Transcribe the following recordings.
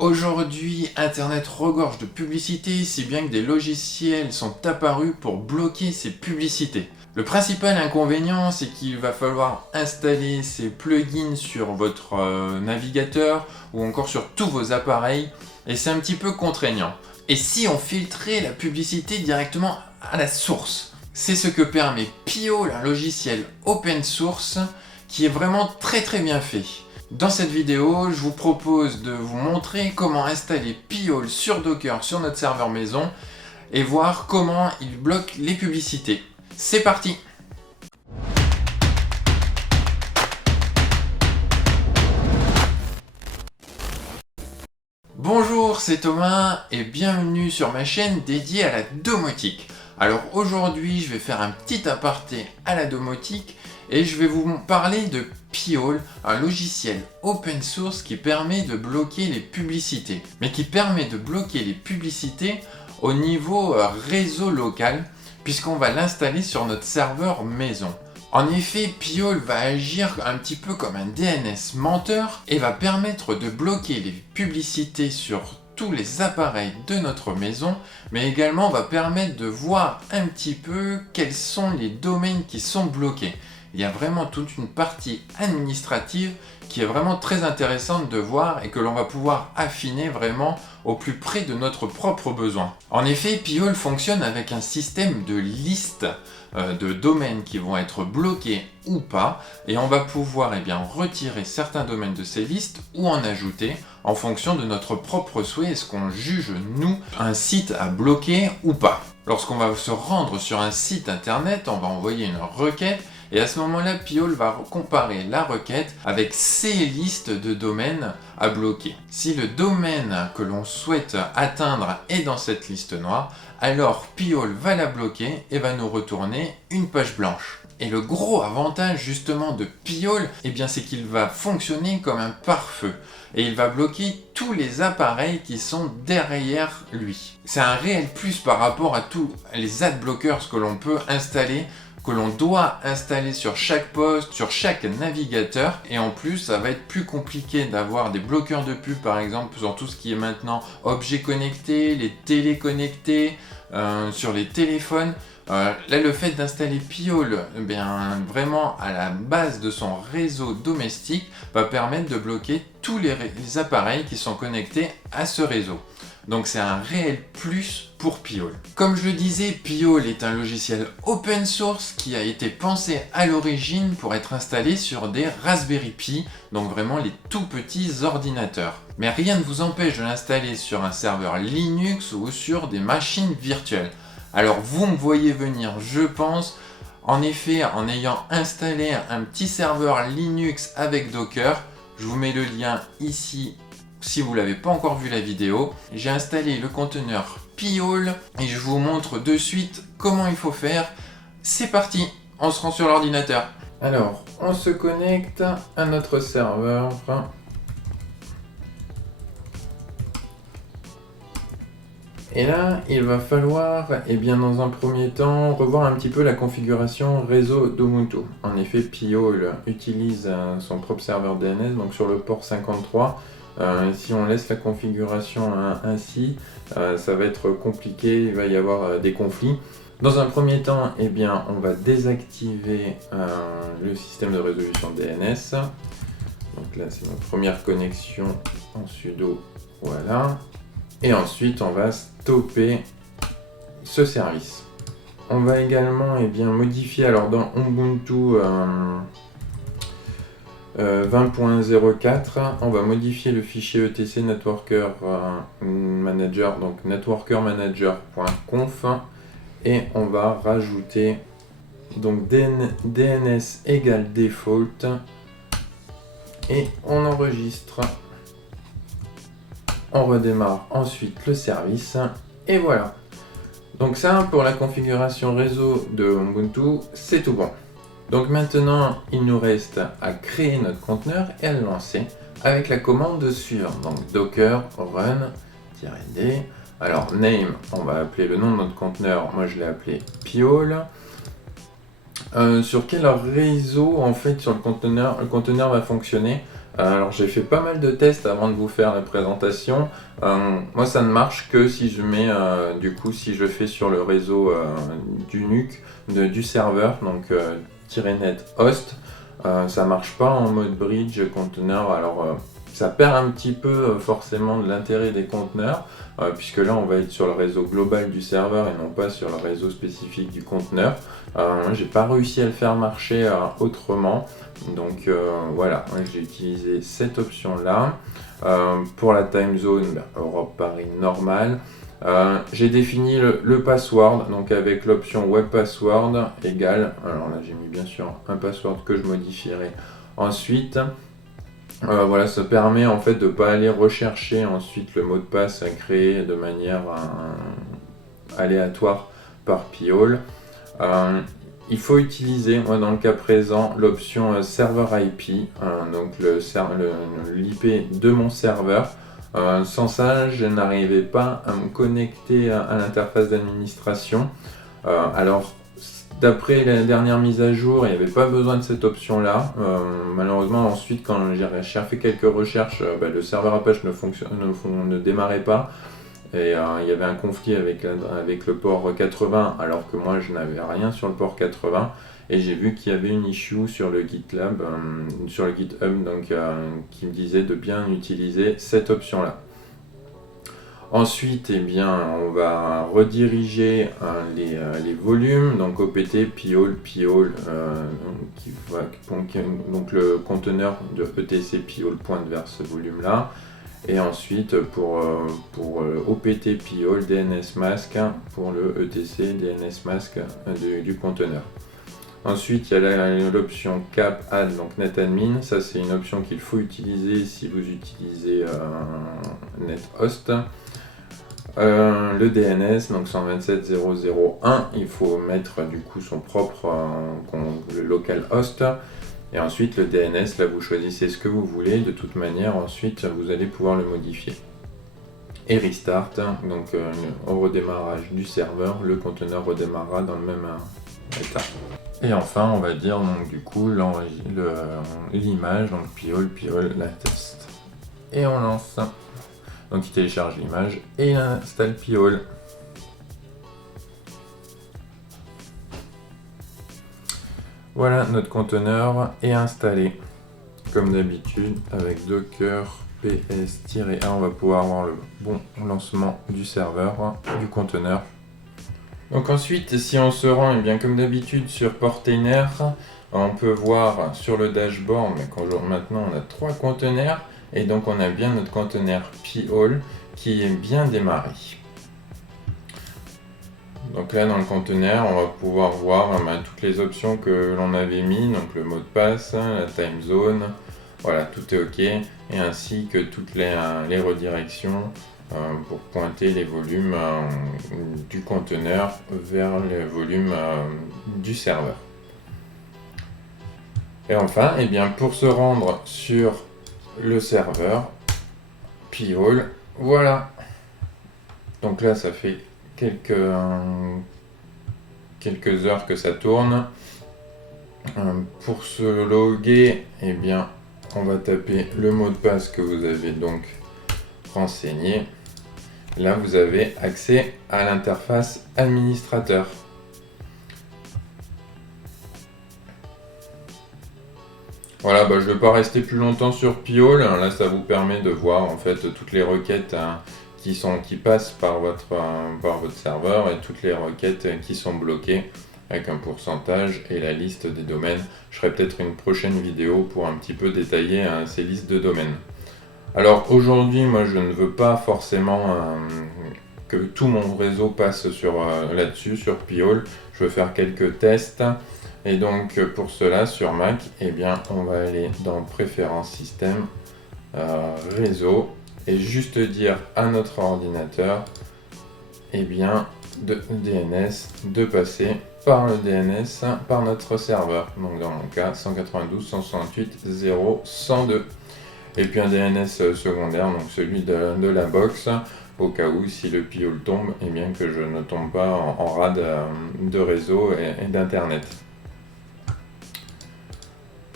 Aujourd'hui, Internet regorge de publicités, si bien que des logiciels sont apparus pour bloquer ces publicités. Le principal inconvénient, c'est qu'il va falloir installer ces plugins sur votre navigateur ou encore sur tous vos appareils, et c'est un petit peu contraignant. Et si on filtrait la publicité directement à la source? C'est ce que permet Piaule, un logiciel open source qui est vraiment très bien fait. Dans cette vidéo, je vous propose de vous montrer comment installer Piaule sur Docker sur notre serveur maison et voir comment il bloque les publicités. C'est parti! Bonjour, c'est Thomas et bienvenue sur ma chaîne dédiée à la domotique. Alors aujourd'hui, je vais faire un petit aparté à la domotique et je vais vous parler de Piaule, un logiciel open source qui permet de bloquer les publicités. Mais qui permet de bloquer les publicités au niveau réseau local, puisqu'on va l'installer sur notre serveur maison. En effet, Piaule va agir un petit peu comme un DNS menteur et va permettre de bloquer les publicités sur tous les appareils de notre maison, mais également va permettre de voir un petit peu quels sont les domaines qui sont bloqués. Il y a vraiment toute une partie administrative qui est vraiment très intéressante de voir et que l'on va pouvoir affiner vraiment au plus près de notre propre besoin. En effet, Piaule fonctionne avec un système de liste de domaines qui vont être bloqués ou pas, et on va pouvoir retirer certains domaines de ces listes ou en ajouter en fonction de notre propre souhait, est-ce qu'on juge nous un site à bloquer ou pas. Lorsqu'on va se rendre sur un site internet, on va envoyer une requête. Et à ce moment-là, Piaule va comparer la requête avec ces listes de domaines à bloquer. Si le domaine que l'on souhaite atteindre est dans cette liste noire, alors Piaule va la bloquer et va nous retourner une page blanche. Et le gros avantage justement de Piaule, c'est qu'il va fonctionner comme un pare-feu. Et il va bloquer tous les appareils qui sont derrière lui. C'est un réel plus par rapport à tous les adblockers que l'on peut installer, que l'on doit installer sur chaque poste, sur chaque navigateur, et en plus ça va être plus compliqué d'avoir des bloqueurs de pub par exemple sur tout ce qui est maintenant objets connectés, les télés connectées, sur les téléphones. Là, le fait d'installer Piaule vraiment à la base de son réseau domestique va permettre de bloquer tous les appareils qui sont connectés à ce réseau. Donc c'est un réel plus pour Piaule. Comme je le disais, Piaule est un logiciel open source qui a été pensé à l'origine pour être installé sur des Raspberry Pi, donc vraiment les tout petits ordinateurs. Mais rien ne vous empêche de l'installer sur un serveur Linux ou sur des machines virtuelles. Alors vous me voyez venir, je pense, en effet, en ayant installé un petit serveur Linux avec Docker, je vous mets le lien ici si vous ne l'avez pas encore vu la vidéo. J'ai installé le conteneur Piaule et je vous montre de suite comment il faut faire. C'est parti, on se rend sur l'ordinateur. Alors, on se connecte à notre serveur. Et là, il va falloir, dans un premier temps, revoir un petit peu la configuration réseau d'Ubuntu. En effet, Piaule utilise son propre serveur DNS, donc sur le port 53. Si on laisse la configuration ainsi, ça va être compliqué, il va y avoir des conflits. Dans un premier temps, on va désactiver le système de résolution DNS. Donc là, c'est notre première connexion en sudo, voilà. Et ensuite, on va stopper ce service. On va également modifier, alors dans Ubuntu 20.04, on va modifier le fichier etc networker manager, donc networkermanager.conf, et on va rajouter donc DNS égale default, et on enregistre. On redémarre ensuite le service, et voilà. Donc ça, pour la configuration réseau de Ubuntu, c'est tout bon. Donc maintenant, il nous reste à créer notre conteneur et à le lancer avec la commande suivante. Donc docker run-d. Alors name, on va appeler le nom de notre conteneur. Moi, je l'ai appelé Piaule. Sur quel réseau en fait sur le conteneur va fonctionner? Alors j'ai fait pas mal de tests avant de vous faire la présentation. Moi ça ne marche que si je mets du coup si je fais sur le réseau du NUC du serveur, donc -net host. Ça marche pas en mode bridge conteneur. Alors ça perd un petit peu forcément de l'intérêt des conteneurs, puisque là on va être sur le réseau global du serveur et non pas sur le réseau spécifique du conteneur. J'ai pas réussi à le faire marcher autrement, donc voilà, j'ai utilisé cette option là. Pour la time zone, Europe Paris normal. J'ai défini le password, donc avec l'option web password égale, alors là j'ai mis bien sûr un password que je modifierai ensuite. Voilà, ça permet en fait de ne pas aller rechercher ensuite le mot de passe à créer de manière aléatoire par Pi-hole. Il faut utiliser, moi dans le cas présent, l'option serveur IP, donc l'IP de mon serveur. Sans ça, je n'arrivais pas à me connecter à l'interface d'administration. Alors, d'après la dernière mise à jour, il n'y avait pas besoin de cette option-là. Malheureusement, ensuite, quand j'ai fait quelques recherches, le serveur Apache ne démarrait pas. Et il y avait un conflit avec le port 80, alors que moi je n'avais rien sur le port 80. Et j'ai vu qu'il y avait une issue sur le GitLab, sur le GitHub, donc, qui me disait de bien utiliser cette option-là. Ensuite, eh bien, on va rediriger les volumes, donc OPT, Pi-hole, donc le conteneur de ETC Pi-hole pointe vers ce volume-là. Et ensuite, pour OPT Pi-hole, DNS mask pour le ETC DNS mask du conteneur. Ensuite, il y a l'option cap add, donc netadmin. Ça, c'est une option qu'il faut utiliser si vous utilisez nethost. Le DNS, donc 127.0.0.1, il faut mettre du coup son propre le localhost. Et ensuite le DNS, là vous choisissez ce que vous voulez, de toute manière ensuite vous allez pouvoir le modifier. Et restart, donc au redémarrage du serveur, le conteneur redémarrera dans le même état. Et enfin on va dire donc du coup l'image, donc Pi-hole, la test. Et on lance. Donc il télécharge l'image et il installe Pi-hole. Voilà, notre conteneur est installé. Comme d'habitude, avec Docker ps-1, on va pouvoir avoir le bon lancement du serveur, du conteneur. Donc ensuite, si on se rend, eh bien, comme d'habitude, sur Portainer, on peut voir sur le dashboard, maintenant on a 3 conteneurs, et donc on a bien notre conteneur Pi-hole qui est bien démarré. Donc là dans le conteneur, on va pouvoir voir toutes les options que l'on avait mis, donc le mot de passe, la time zone, voilà, tout est OK, et ainsi que toutes les redirections pour pointer les volumes du conteneur vers les volumes du serveur. Et enfin, eh bien, pour se rendre sur le serveur Pi-hole, voilà. Donc là, ça fait quelques heures que ça tourne. Pour se loguer, eh bien, on va taper le mot de passe que vous avez donc renseigné. Là, vous avez accès à l'interface administrateur. Voilà, je ne vais pas rester plus longtemps sur Pi-hole. Là, ça vous permet de voir en fait toutes les requêtes qui passent par votre serveur et toutes les requêtes qui sont bloquées avec un pourcentage et la liste des domaines. Je ferai peut-être une prochaine vidéo pour un petit peu détailler ces listes de domaines. Alors aujourd'hui, moi je ne veux pas forcément que tout mon réseau passe là-dessus, sur Pi-hole. Je veux faire quelques tests. Et donc pour cela, sur Mac, eh bien, on va aller dans Préférences système, réseau, et juste dire à notre ordinateur, eh bien, DNS, de passer par le DNS, par notre serveur. Donc dans mon cas, 192.168.0.102. Et puis un DNS secondaire, donc celui de la box, au cas où si le Pi-hole tombe, eh bien que je ne tombe pas en rade de réseau et d'internet.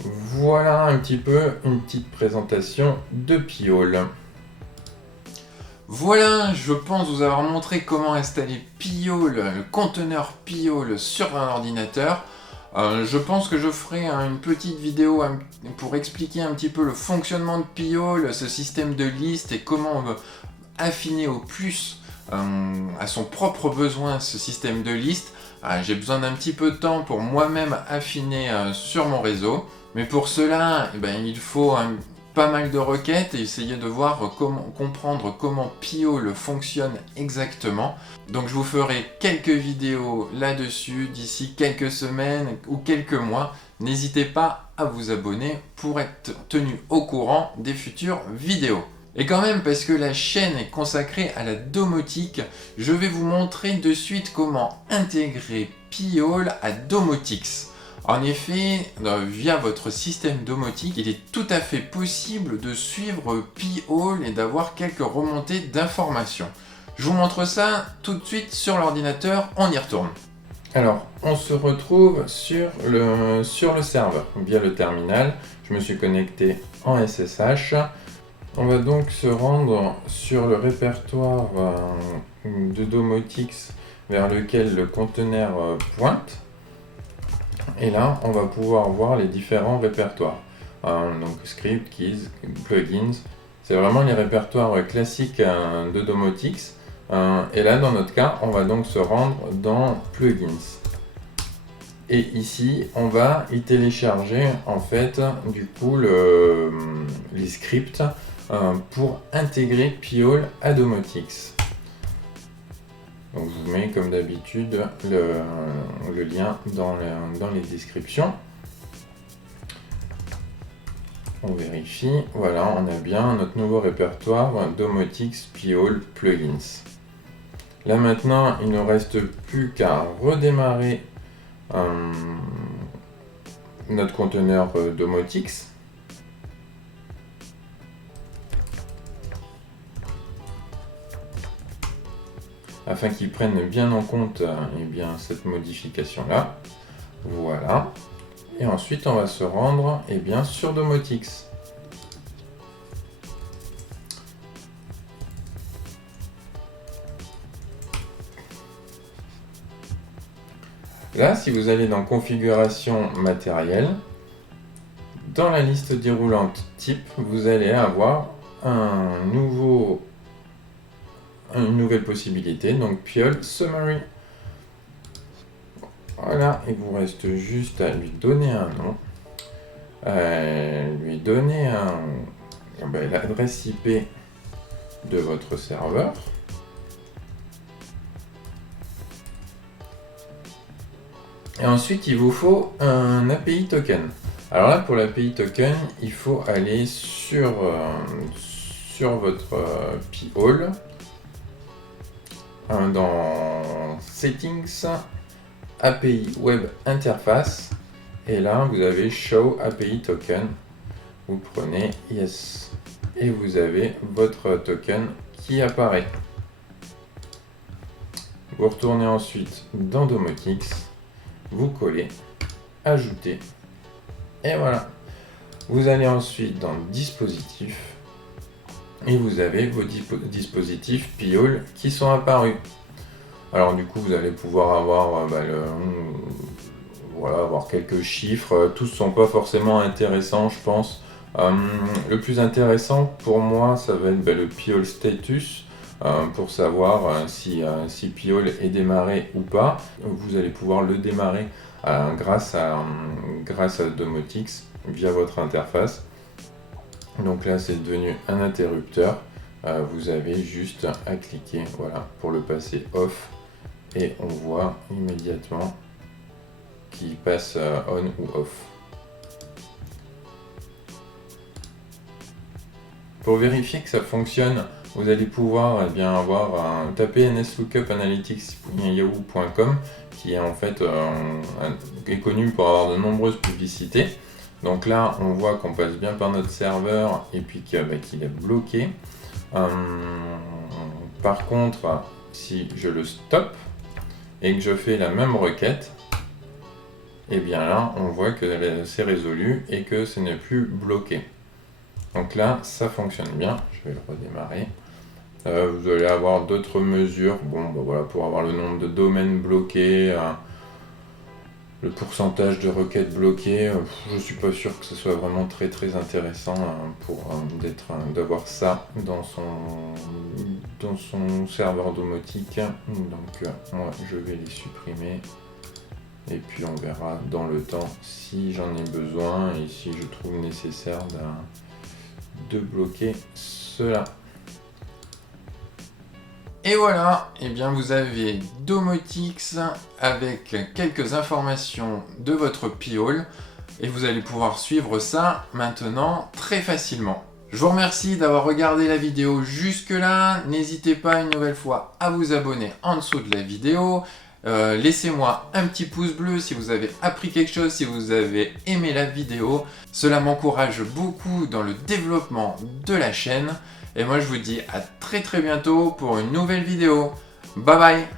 Voilà un petit peu une petite présentation de Piaule. Voilà, je pense vous avoir montré comment installer Piaule, le conteneur Piaule sur un ordinateur. Je pense que je ferai une petite vidéo pour expliquer un petit peu le fonctionnement de Piaule, ce système de liste et comment affiner au plus à son propre besoin ce système de liste. J'ai besoin d'un petit peu de temps pour moi-même affiner sur mon réseau, mais pour cela, il faut pas mal de requêtes et essayer de voir comprendre comment Piaule fonctionne exactement. Donc je vous ferai quelques vidéos là-dessus d'ici quelques semaines ou quelques mois. N'hésitez pas à vous abonner pour être tenu au courant des futures vidéos. Et quand même, parce que la chaîne est consacrée à la domotique, je vais vous montrer de suite comment intégrer Piaule à Domotix. En effet, via votre système domotique, il est tout à fait possible de suivre Piaule et d'avoir quelques remontées d'informations. Je vous montre ça tout de suite sur l'ordinateur, on y retourne. Alors, on se retrouve sur le serveur via le terminal. Je me suis connecté en SSH. On va donc se rendre sur le répertoire de Domotix vers lequel le conteneur pointe. Et là, on va pouvoir voir les différents répertoires. Donc script, keys, plugins. C'est vraiment les répertoires classiques de Domotix. Et là, dans notre cas, on va donc se rendre dans plugins. Et ici, on va y télécharger en fait du coup les scripts pour intégrer Piaule à Domotix. Donc je vous mets comme d'habitude le lien dans les descriptions. On vérifie, voilà, on a bien notre nouveau répertoire Domotix Piaule Plugins. Là maintenant, il ne reste plus qu'à redémarrer notre conteneur Domotix. Afin qu'il prenne bien en compte cette modification-là. Voilà. Et ensuite, on va se rendre sur Domotix. Là, si vous allez dans Configuration matériel, dans la liste déroulante type, vous allez avoir une nouvelle possibilité, donc Piaule Summary. Voilà, il vous reste juste à lui donner un nom, lui donner l'adresse IP de votre serveur. Et ensuite, il vous faut un API token. Alors là, pour l'API token, il faut aller sur votre Piaule, dans Settings, API Web Interface, et là vous avez Show API Token. Vous prenez Yes et vous avez votre token qui apparaît. Vous retournez ensuite dans Domotix, vous collez, ajouter, et voilà. Vous allez ensuite dans Dispositifs et vous avez vos dispositifs Piaule qui sont apparus. Alors du coup, vous allez pouvoir avoir, avoir quelques chiffres. Tous ne sont pas forcément intéressants, je pense. Le plus intéressant pour moi, ça va être le Piaule Status, pour savoir si Piaule est démarré ou pas. Vous allez pouvoir le démarrer grâce à Domotix via votre interface. Donc là, c'est devenu un interrupteur. Vous avez juste à cliquer, voilà, pour le passer off, et on voit immédiatement qu'il passe on ou off. Pour vérifier que ça fonctionne, vous allez pouvoir taper NSLOOKUP Analytics yahoo.com, qui est en fait est connu pour avoir de nombreuses publicités. Donc là, on voit qu'on passe bien par notre serveur et puis qu'il est bloqué. Par contre, si je le stoppe et que je fais la même requête, et bien là on voit que c'est résolu et que ce n'est plus bloqué. Donc là ça fonctionne bien, je vais le redémarrer. Vous allez avoir d'autres mesures, bon bah voilà, pour avoir le nombre de domaines bloqués, le pourcentage de requêtes bloquées. Je suis pas sûr que ce soit vraiment très intéressant d'avoir ça dans son serveur domotique. Donc moi je vais les supprimer et puis on verra dans le temps si j'en ai besoin et si je trouve nécessaire de bloquer cela. Et voilà, et bien vous avez Domotix avec quelques informations de votre Pi-hole et vous allez pouvoir suivre ça maintenant très facilement. Je vous remercie d'avoir regardé la vidéo jusque là, n'hésitez pas une nouvelle fois à vous abonner en dessous de la vidéo, laissez-moi un petit pouce bleu si vous avez appris quelque chose, si vous avez aimé la vidéo, cela m'encourage beaucoup dans le développement de la chaîne. Et moi je vous dis à très bientôt pour une nouvelle vidéo. Bye bye!